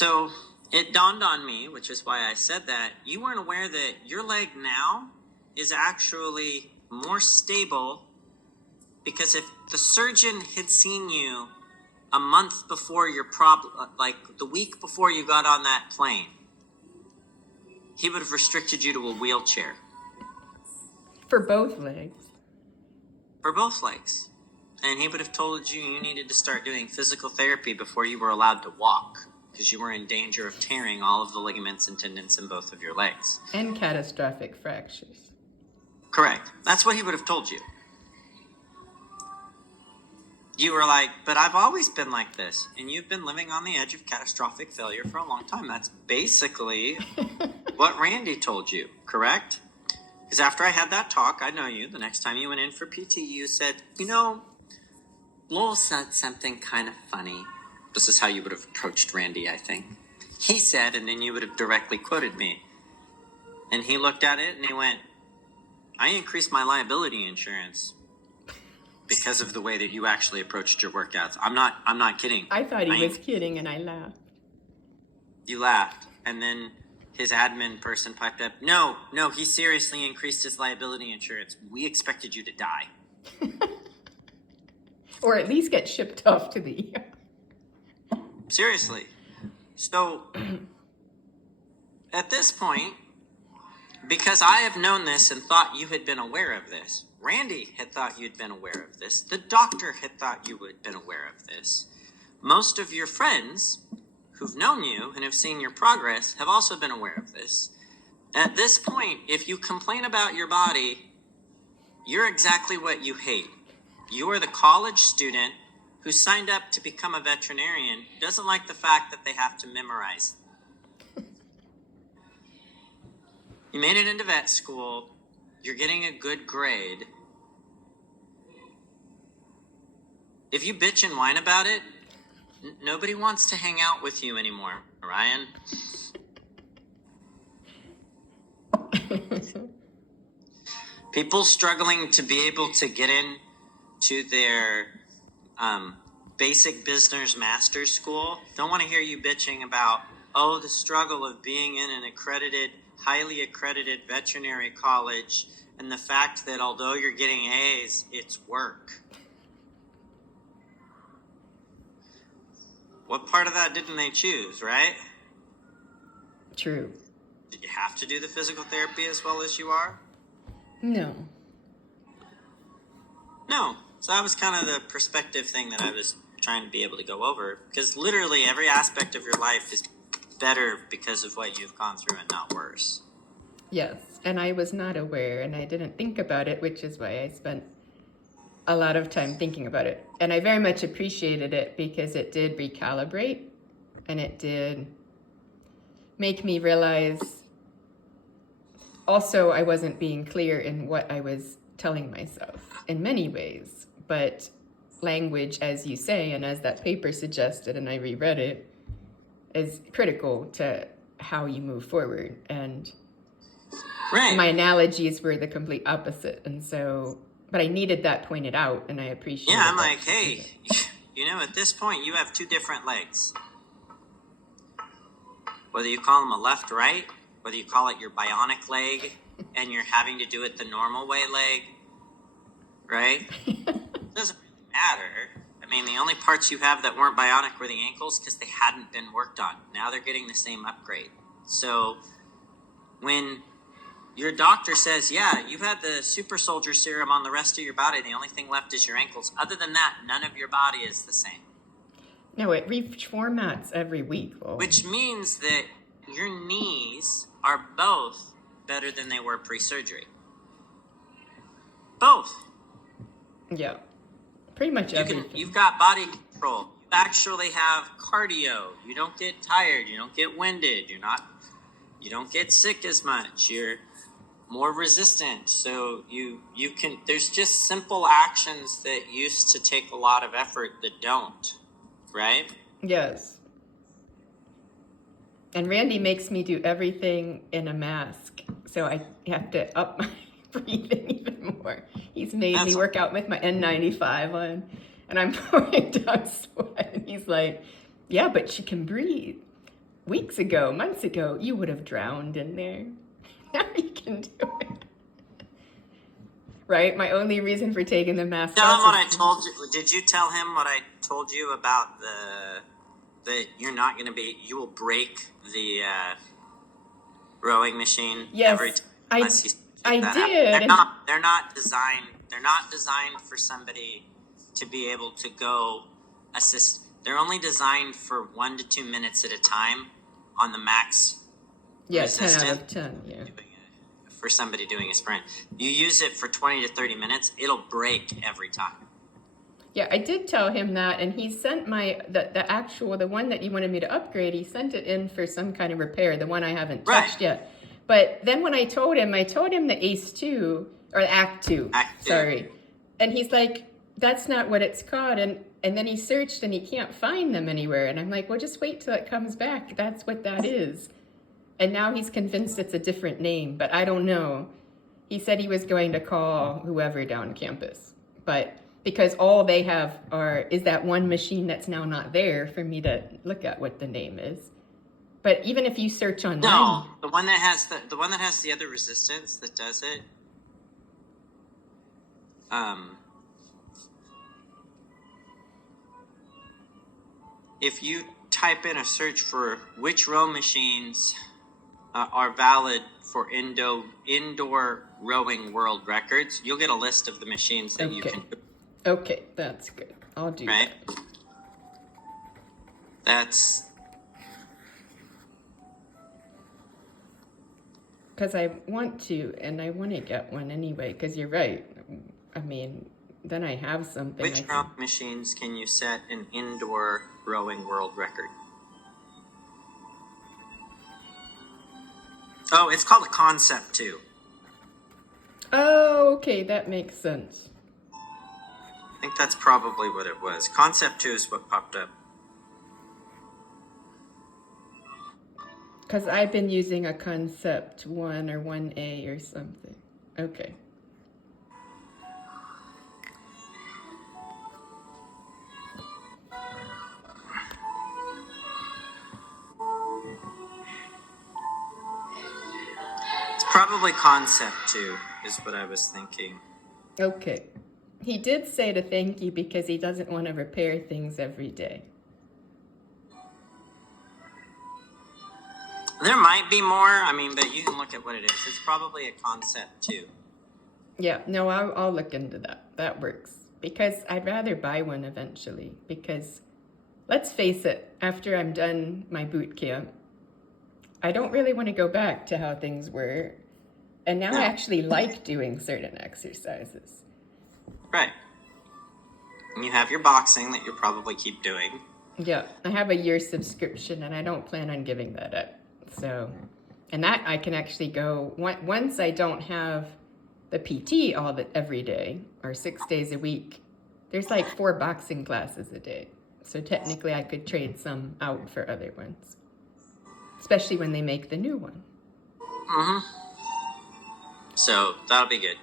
So it dawned on me, which is why I said that, you weren't aware that your leg now is actually more stable, because if the surgeon had seen you a month before your problem, like the week before you got on that plane, he would have restricted you to a wheelchair. For both legs. For both legs. And he would have told you needed to start doing physical therapy before you were allowed to walk, because you were in danger of tearing all of the ligaments and tendons in both of your legs. And catastrophic fractures. Correct. That's what he would have told you. You were like, but I've always been like this. And you've been living on the edge of catastrophic failure for a long time. That's basically what Randy told you, correct? Because after I had that talk, I know you, the next time you went in for PT, you said, Lowell said something kind of funny. This is how you would have approached Randy, I think. He said, and then you would have directly quoted me. And he looked at it and he went, I increased my liability insurance because of the way that you actually approached your workouts. I'm not kidding. I thought he was kidding, and I laughed. You laughed. And then his admin person piped up, no, he seriously increased his liability insurance. We expected you to die. Or at least get shipped off to the ER. Seriously. So, at this point, because I have known this and thought you had been aware of this, Randy had thought you'd been aware of this, the doctor had thought you had been aware of this, most of your friends who've known you and have seen your progress have also been aware of this. At this point, if you complain about your body, you're exactly what you hate. You are the college student who signed up to become a veterinarian, doesn't like the fact that they have to memorize. You made it into vet school. You're getting a good grade. If you bitch and whine about it, nobody wants to hang out with you anymore, Ryan. People struggling to be able to get in to their basic business master's school don't want to hear you bitching about, the struggle of being in an highly accredited veterinary college, and the fact that although you're getting A's, it's work. What part of that didn't they choose, right? True. Did you have to do the physical therapy as well as you are? No. No. So that was kind of the perspective thing that I was trying to be able to go over, because literally every aspect of your life is better because of what you've gone through and not worse. Yes, and I was not aware, and I didn't think about it, which is why I spent a lot of time thinking about it. And I very much appreciated it because it did recalibrate, and it did make me realize also I wasn't being clear in what I was telling myself in many ways, but language, as you say, and as that paper suggested, and I reread it, is critical to how you move forward. And right. My analogies were the complete opposite, and so, but I needed that pointed out, and I appreciate it. Yeah, I'm like, hey, at this point, you have two different legs. Whether you call them a left-right, whether you call it your bionic leg, and you're having to do it the normal way leg, right? It doesn't really matter. I mean, the only parts you have that weren't bionic were the ankles because they hadn't been worked on. Now they're getting the same upgrade. So when your doctor says, yeah, you've had the super soldier serum on the rest of your body, the only thing left is your ankles. Other than that, none of your body is the same. No, it reformats every week. Which means that your knees are both better than they were pre-surgery. Both. Yeah. Pretty much everything. You've got body control. You actually have cardio. You don't get tired. You don't get winded. You don't get sick as much. You're more resistant. So you can, there's just simple actions that used to take a lot of effort that don't, right? Yes. And Randy makes me do everything in a mask. So I have to up my breathing even more. He's made me work out with my N95 on, and I'm pouring down sweat. And he's like, yeah, but she can breathe. weeks ago, months ago, you would have drowned in there. Now you can do it. Right? My only reason for taking the mask Tell him off what I is told you. Did you tell him what I told you about that you're not going to be, you will break the rowing machine every yes, time unless you I that happen. did. And They're not designed for somebody to be able to go assist. They're only designed for 1 to 2 minutes at a time on the max yeah, resistance. 10 out of 10, yeah. For somebody doing a sprint. You use it for 20 to 30 minutes, it'll break every time. Yeah, I did tell him that, and he sent the one that he wanted me to upgrade, he sent it in for some kind of repair, the one I haven't touched yet. But then when I told him the Ace 2, or Act 2, sorry. And he's like, that's not what it's called. And then he searched and he can't find them anywhere. And I'm like, well, just wait till it comes back. That's what that is. And now he's convinced it's a different name, but I don't know. He said he was going to call whoever down campus. But because all they have is that one machine that's now not there for me to look at what the name is. But even if you search online, no, the one that has the other resistance that does it. If you type in a search for which row machines are valid for indoor rowing world records, you'll get a list of the machines that you can do. Okay, that's good. I'll do that. That's because I want to, and I want to get one anyway, because you're right. I mean, then I have something. Which rowing machines can you set an indoor rowing world record? Oh, it's called a Concept 2. Oh, okay, that makes sense. I think that's probably what it was. Concept 2 is what popped up. Because I've been using a Concept 1 or 1A or something. Okay. Probably Concept 2 is what I was thinking. Okay. He did say to thank you because he doesn't want to repair things every day. There might be more, but you can look at what it is. It's probably a Concept 2. Yeah, no, I'll look into that. That works. Because I'd rather buy one eventually. Because, let's face it, after I'm done my boot camp, I don't really want to go back to how things were. And now I actually like doing certain exercises. Right. And you have your boxing that you'll probably keep doing. Yeah, I have a year subscription and I don't plan on giving that up. So, and that I can actually go, once I don't have the PT every day or 6 days a week, there's like 4 boxing classes a day. So technically I could trade some out for other ones. Especially when they make the new one. Mm-hmm. So that'll be good.